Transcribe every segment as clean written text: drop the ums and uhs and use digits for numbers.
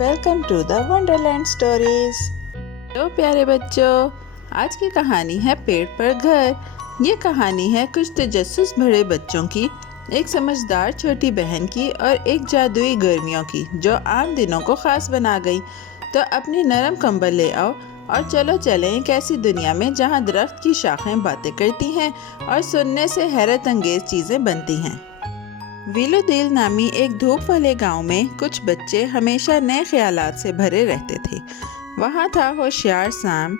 Welcome to the wonderland stories. تو پیارے بچوں، آج کی کہانی ہے پیڑ پر گھر۔ یہ کہانی ہے کچھ تجسس بھرے بچوں کی، ایک سمجھدار چھوٹی بہن کی اور ایک جادوئی گرمیوں کی جو عام دنوں کو خاص بنا گئی۔ تو اپنی نرم کمبل لے آؤ اور چلو چلیں ایک ایسی دنیا میں جہاں درخت کی شاخیں باتیں کرتی ہیں اور سننے سے حیرت انگیز چیزیں بنتی ہیں۔ ویلو دیل نامی ایک دھوپ والے گاؤں میں کچھ بچے ہمیشہ نئے خیالات سے بھرے رہتے تھے۔ وہاں تھا ہوشیار سام،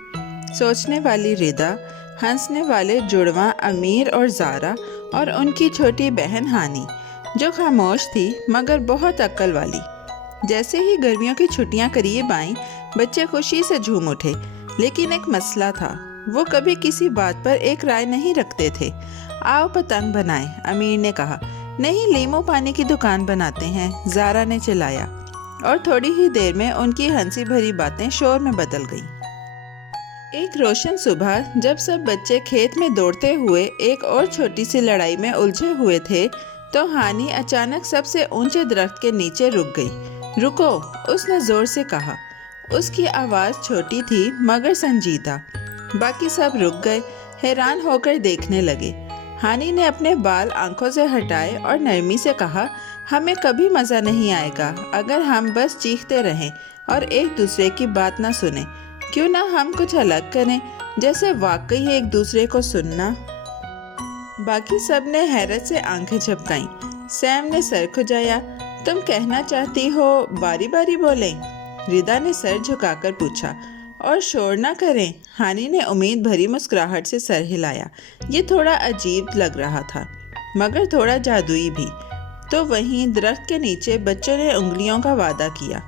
سوچنے والی ریدا، ہنسنے والے جڑواں امیر اور زارا، اور ان کی چھوٹی بہن ہانی جو خاموش تھی مگر بہت عقل والی۔ جیسے ہی گرمیوں کی چھٹیاں قریب آئیں، بچے خوشی سے جھوم اٹھے، لیکن ایک مسئلہ تھا، وہ کبھی کسی بات پر ایک رائے نہیں رکھتے تھے۔ آؤ پتنگ بنائیں، امیر نے کہا۔ نہیں، لیمو پانی کی دکان بناتے ہیں، زارا نے چلایا، اور تھوڑی ہی دیر میں ان کی ہنسی بھری باتیں شور میں بدل گئیں۔ ایک روشن صبح جب سب بچے کھیت میں دوڑتے ہوئے ایک اور چھوٹی سی لڑائی میں الجھے ہوئے تھے تو ہانی اچانک سب سے اونچے درخت کے نیچے رک گئی۔ رکو، اس نے زور سے کہا۔ اس کی آواز چھوٹی تھی مگر سنجیدہ۔ باقی سب رک گئے، حیران ہو کر دیکھنے لگے۔ ہانی نے اپنے بال آنکھوں سے ہٹائے اور نرمی سے کہا، ہمیں کبھی مزہ نہیں آئے گا اگر ہم بس چیختے رہیں اور ایک دوسرے کی بات نہ سنیں۔ کیوں نہ ہم کچھ الگ کریں، جیسے واقعی ایک دوسرے کو سننا۔ باقی سب نے حیرت سے آنکھیں جھپکائیں۔ سیم نے سر کھجایا۔ تم کہنا چاہتی ہو باری باری بولیں؟ ریدا نے سر جھکا کر پوچھا۔ اور شور نہ کریں، ہانی نے امید بھری مسکراہٹ سے سر ہلایا۔ یہ تھوڑا عجیب لگ رہا تھا مگر تھوڑا جادوئی بھی۔ تو وہیں درخت کے نیچے بچوں نے انگلیوں کا وعدہ کیا۔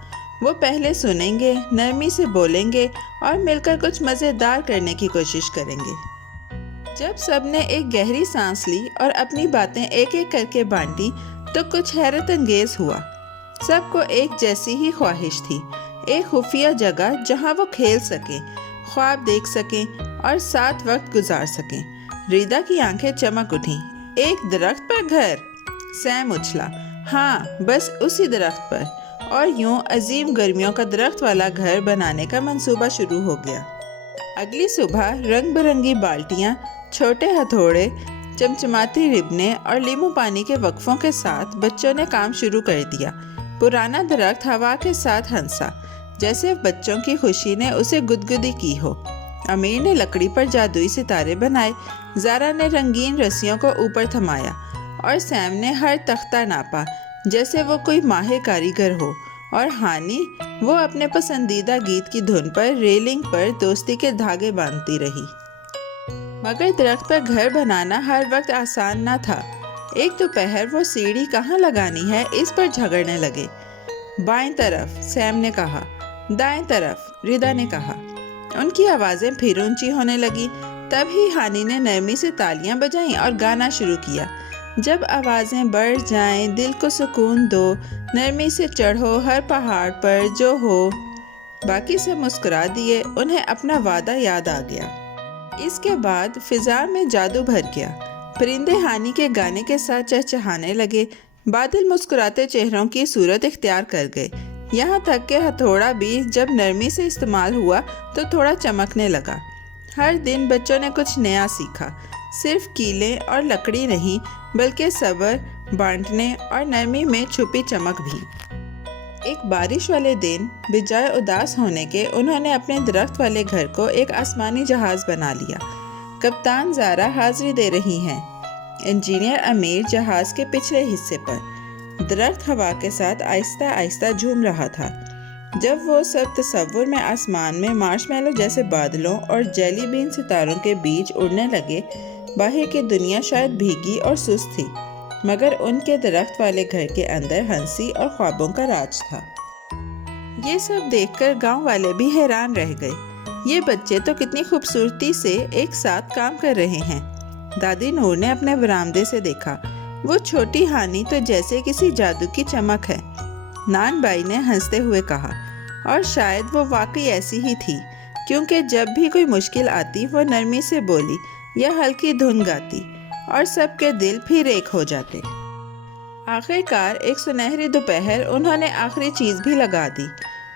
وہ پہلے سنیں گے، نرمی سے بولیں گے اور مل کر کچھ مزیدار کرنے کی کوشش کریں گے۔ جب سب نے ایک گہری سانس لی اور اپنی باتیں ایک ایک کر کے بانٹی تو کچھ حیرت انگیز ہوا۔ سب کو ایک جیسی ہی خواہش تھی، ایک خفیہ جگہ جہاں وہ کھیل سکیں، خواب دیکھ سکیں اور ساتھ وقت گزار سکیں۔ ریدا کی آنکھیں چمک اٹھیں۔ ایک درخت پر گھر؟ سیم اچھلا۔ ہاں، بس اسی درخت پر۔ اور یوں عظیم گرمیوں کا درخت والا گھر بنانے کا منصوبہ شروع ہو گیا۔ اگلی صبح رنگ برنگی بالٹیاں، چھوٹے ہتھوڑے، چمچماتی ربنیں اور لیمو پانی کے وقفوں کے ساتھ بچوں نے کام شروع کر دیا۔ پرانا درخت ہوا کے ساتھ ہنسا، جیسے بچوں کی خوشی نے اسے گدگدی کی ہو۔ امیر نے لکڑی پر جادوئی ستارے بنائے، زارا نے رنگین رسیوں کو اوپر تھمایا، اور سیم نے ہر تختہ ناپا جیسے وہ کوئی ماہر کاریگر ہو، اور ہانی وہ اپنے پسندیدہ گیت کی دھن پر ریلنگ پر دوستی کے دھاگے باندھتی رہی۔ مگر درخت پر گھر بنانا ہر وقت آسان نہ تھا۔ ایک دوپہر وہ سیڑھی کہاں لگانی ہے اس پر جھگڑنے لگے۔ بائیں طرف، سیم نے کہا۔ دائیں طرف، ریدا نے کہا۔ ان کی آوازیں پھر اونچی ہونے لگی۔ تب ہی ہانی نے نرمی سے تالیاں بجائیں اور گانا شروع کیا۔ جب آوازیں بڑھ جائیں دل کو سکون دو، نرمی سے چڑھو ہر پہاڑ پر جو ہو۔ باقی سب مسکرا دیے، انہیں اپنا وعدہ یاد آ گیا۔ اس کے بعد فضا میں جادو بھر گیا۔ پرندے ہانی کے گانے کے ساتھ چہچہانے لگے، بادل مسکراتے چہروں کی صورت اختیار کر گئے، یہاں تک کہ ہتھوڑا بھی جب نرمی سے استعمال ہوا تو تھوڑا چمکنے لگا۔ ہر دن بچوں نے کچھ نیا سیکھا، صرف کیلیں اور لکڑی نہیں بلکہ صبر، بانٹنے اور نرمی میں چھپی چمک بھی۔ ایک بارش والے دن بجائے اداس ہونے کے انہوں نے اپنے درخت والے گھر کو ایک آسمانی جہاز بنا لیا۔ کپتان زارا حاضری دے رہی ہیں، انجینئر امیر جہاز کے پچھلے حصے پر۔ درخت ہوا کے ساتھ آہستہ آہستہ جھوم رہا تھا۔ جب وہ سب تصور میں آسمان میں مارش میلو جیسے بادلوں اور جیلی بین ستاروں کے بیچ اڑنے لگے، باہر کی دنیا شاید بھیگی اور سست تھی مگر ان کے درخت والے گھر کے اندر ہنسی اور خوابوں کا راج تھا۔ یہ سب دیکھ کر گاؤں والے بھی حیران رہ گئے۔ یہ بچے تو کتنی خوبصورتی سے ایک ساتھ کام کر رہے ہیں۔ دادی نور نے اپنے برآمدے سے دیکھا، وہ چھوٹی ہانی تو جیسے کسی جادو کی چمک ہے۔ نان بائی نے ہنستے ہوئے کہا، اور شاید وہ واقعی ایسی ہی تھی، کیونکہ جب بھی کوئی مشکل آتی وہ نرمی سے بولی یا ہلکی دھن گاتی اور سب کے دل پھر ایک ہو جاتے۔ آخر کار ایک سنہری دوپہر انہوں نے آخری چیز بھی لگا دی۔